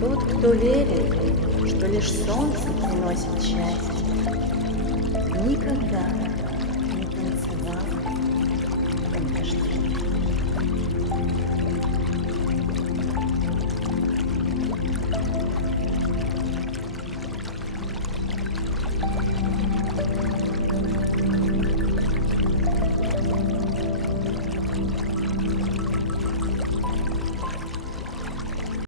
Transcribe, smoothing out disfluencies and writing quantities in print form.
Тот, кто верит, что лишь солнце приносит счастье, никогда